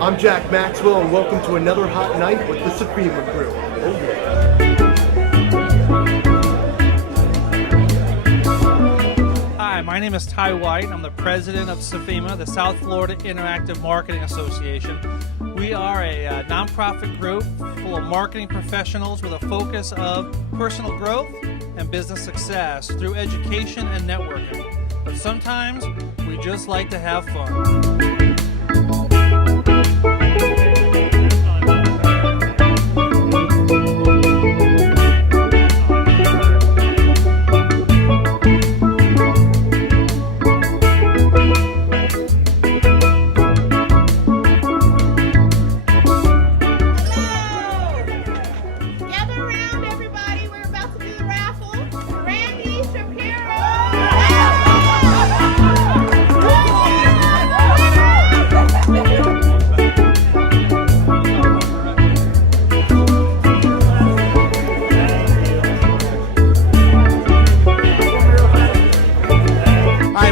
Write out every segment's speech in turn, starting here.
I'm Jack Maxwell, and welcome to another hot night with the SFIMA crew. Oh yeah. Hi, my name is Ty White. I'm the president of SFIMA, the South Florida Interactive Marketing Association. We are a nonprofit group full of marketing professionals with a focus of personal growth and business success through education and networking. But sometimes we just like to have fun.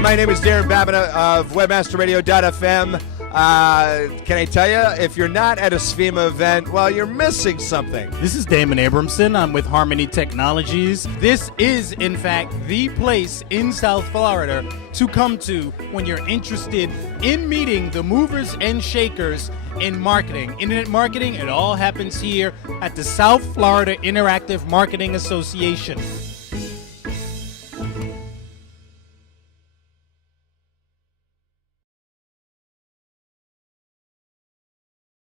My name is Darren Babina of webmasterradio.fm. Can I tell you, if you're not at a SFIMA event, well, you're missing something. This is Damon Abramson. I'm with Harmony Technologies. This is, in fact, the place in South Florida to come to when you're interested in meeting the movers and shakers in marketing. Internet marketing, it all happens here at the South Florida Interactive Marketing Association.